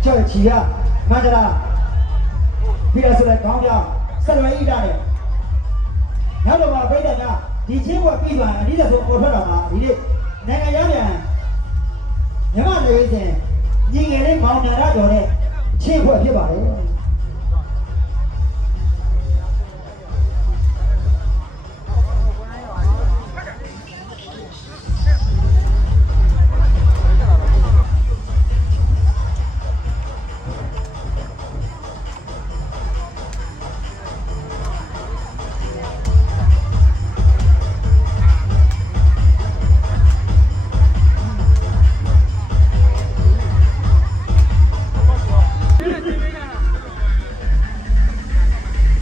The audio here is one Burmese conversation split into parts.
叫起呀，慢着啦，为了是来高标，三万一单的，然后嘛，非得呢，你经过闭端，你这是我说了嘛，你的那个样面，你嘛这一些，你给人毛面那种的，钱货批发的。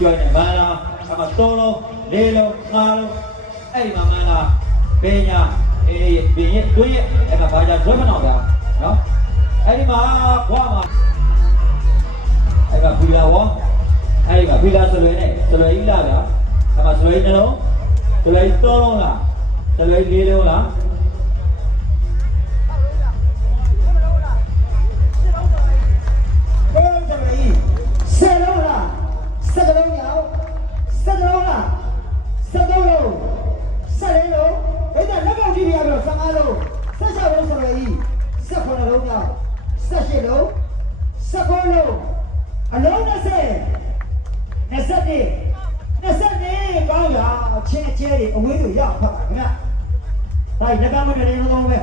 ကျွမ်းနေမှန်းလားအမ3လုံး4လုံး5လုံးအဲ့ဒီမှာမှန်းလားပညာအေးဘင်းရဲ့တွေးရဲ့အဲ့မှာဘာကြဇွဲမနောက်တာနော်အဲ့ဒီမှာဘွားမှာအဲ့မှာဖီလာဝအဲ့ဒီမှာဖီလာစလွယ်နဲ့စလွယ်ကြီးလာဗျာအဲ့မှာစလွယ်နှလုံးစလွယ်3လုံးလားစလွယ်4လုံးလားအလုံး20ကောင်းရချင်းကျဲတွေအဝေးကိုရောက်ဖတ်ပါခင်ဗျာဒါညကမတွေလုံးလုံးပဲ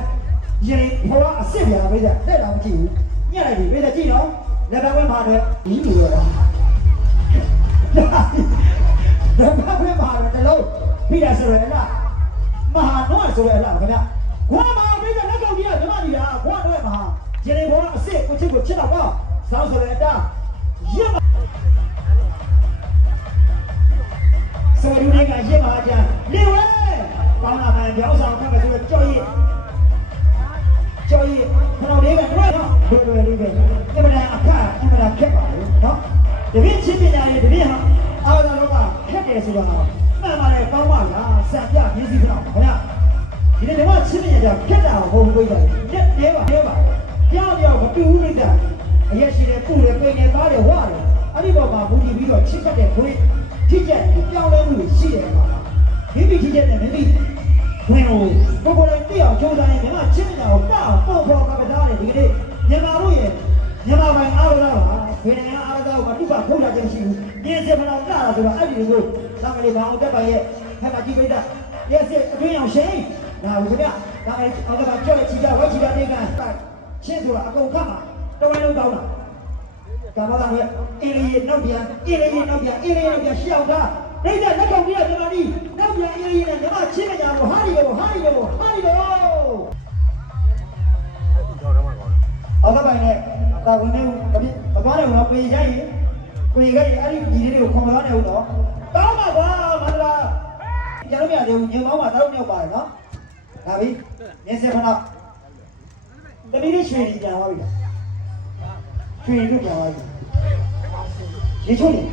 ရင်ဖော်အစ်စ်ပြတာပဲတဲ့တော့မကြည့်ဘူးညက်လိုက်ပြီပဲကြည့်နော်ညကဝဲမှာတော့ဒီလိုရောညကဝဲမှာတော့တလုံးပြီးတာဆိုရလားမဟာတော့ဆိုရလားခင်ဗျာဘွားမှာပဲလက်ကောက်ကြီးကဓမ္မကြီးလားဘွားတော့မှာရင်ဖော်အစ်စ်ကိုချစ်ကိုချစ်တော့ပေါ့စောင်းဆိုရတာရမ所以那个野马家，另外帮他们表上看看这个交易，看到那个对了，对，你们来看，你们来看吧，好，这边前面呢，这边哈，阿拉那个看的是吧？慢慢的帮忙呀，三家年纪不老，好呀。你那地方前面的看到我不会的，别吧，不要我对屋里的，也是的，不的，不的，把的话的，阿里巴巴不的比较七八点回。提前标了路系列嘛，明明提前的明明，朋友，不过呢，这样就在你们前面要大包包那个哪里这个的，你马路也，你马路阿拉吧，回来阿拉到我地方口罩就行，你是不能干了对吧？俺这个那个地方我这半夜还把几杯的，也是这样行，那我这边，那我这边叫来几家，我几家那个，清楚了，给我看嘛，都完都到了。干嘛干的？一人那边，需要他。人家那个不要怎么的，那边一人呢，你妈前面家伙哈利哟。好个白呢，那我们这边我刚才我回家去，阿里你这个空调呢我弄，搞嘛吧，嘛的啦，家里面就牛毛嘛，咱都牛白喏，哪位？年轻朋友，这里的水里讲话的。水就讲话，你处理，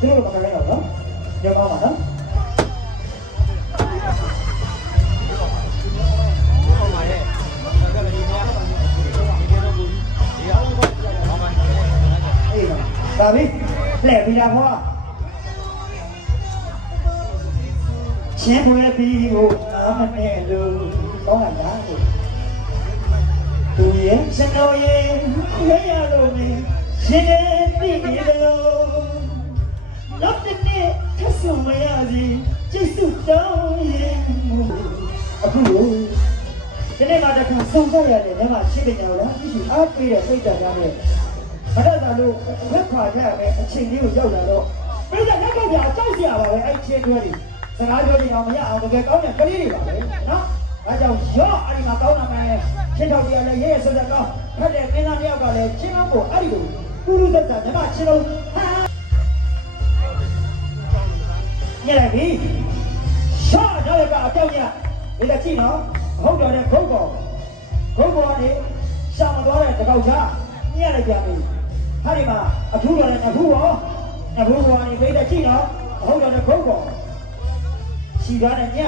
这个干嘛要的？要干嘛的？哎，大卫，来回家话，前不来比我那么难路，当然难路。都也想到也也要路呢，现在比你的路，老的呢他说我要的就是导演我，啊不，现在嘛这看送过来的，那嘛前面有了，就是阿贵的贵的那里，他那路很快点的，青牛要的路，非得那个表照下吧，哎切多的，是哪个地方没有？我给搞点可以的吧，啊，那叫小阿里嘛搞那么。现在的人也是在搞，他在跟上这个嘞，起码不阿里路，不如在咱们起路，哈。你来比，小这个表演，你在技能，后头的口口的，上么多的这高价，你来讲的，他的嘛，土多的那土我你为了技能，后头的口口，其他的你。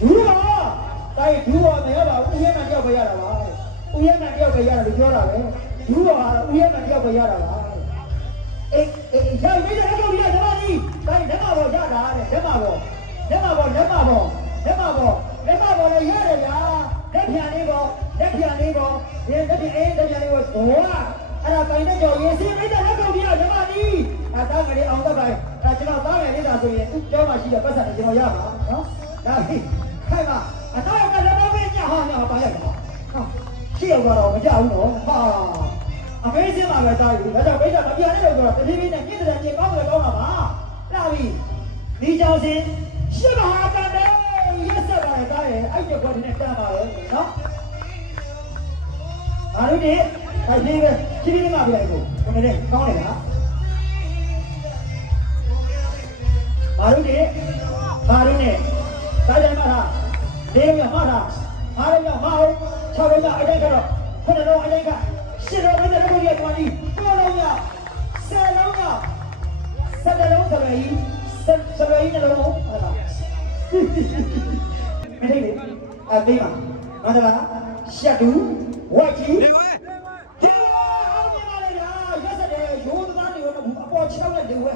土啊！但是土啊，没有吧？5天那就不要了吧？ ဦးရဲမှန်တယောက်ပဲရတာလို့ပြောတာပဲဘူးတော်ဟာဦးရဲမှန်တယောက်ပဲရတာပါအေးရောက်နေတယ်တော့ဒီကဓမ္မကြီးဒါဓမ္မဘောရတာတဲ့ဓမ္မဘောလည်းရတယ်ဗျာလက်ပြန်လေးပေါ့ဒီလက်ပြန်လေးပေါ့ဘောအဲ့ဒါပိုင်တဲ့ကြော်ရေးစီးမိတဲ့လက်ကုန်ကြီးဓမ္မကြီးတားငယ်လေးအောင်သက်ပိုင်းဒါကျွန်တော်တားငယ်လေးသာဆိုရင်သူ့ကျောင်းမှာရှိတဲ့ပတ်စံတွေကျွန်တော်ရပါနော်ဒါပြီခိုင်ပါအတော့ကလည်းတော့ပဲညဟာပါရတော့ရှေ့ကတော့မကြဘူးနော်ဟာအမေးစင်းမှာပဲတားယူဒါကြောင့်မိတ်ကမပြန်နဲ့လို့ပြောတာတတိပိနဲ့ပြည့်တဲ့ချင်းကောင်းတယ်ကောင်းတာပါလာပြီဒီကြောင်စင်ရှေ့မှာတန်တယ်ရက်ဆက်ပါလေတားရဲ့အဲ့ဒီကွက်နဲ့တန်ပါလေနော်အားလုံးဒီအဲ့ဒီပဲချင်းချင်းမှာပြလိုက်ကိုကိုနေကောင်းတယ်လားအားလုံးဒီအားလုံးနဲ့ဒါကြမှာလားလေးရမှာလားအားလုံးကမအောင်6လုံးကအတိုင်းကတော့9လုံးအတိုင်းက10လုံးနဲ့တော့ဒီကွာဒီ9လုံးက10လုံးက7လုံးဆိုရင်7လုံးနဲ့လုံးဟုတ်လားမသိဘူးအသိမှာမန္တလာရှက်တူဝက်ကြီးဒီဝဲအောင်မြင်ပါလေလားရက်စတဲ့ရိုးသားတွေကအပေါ်6နဲ့ဒီဝဲ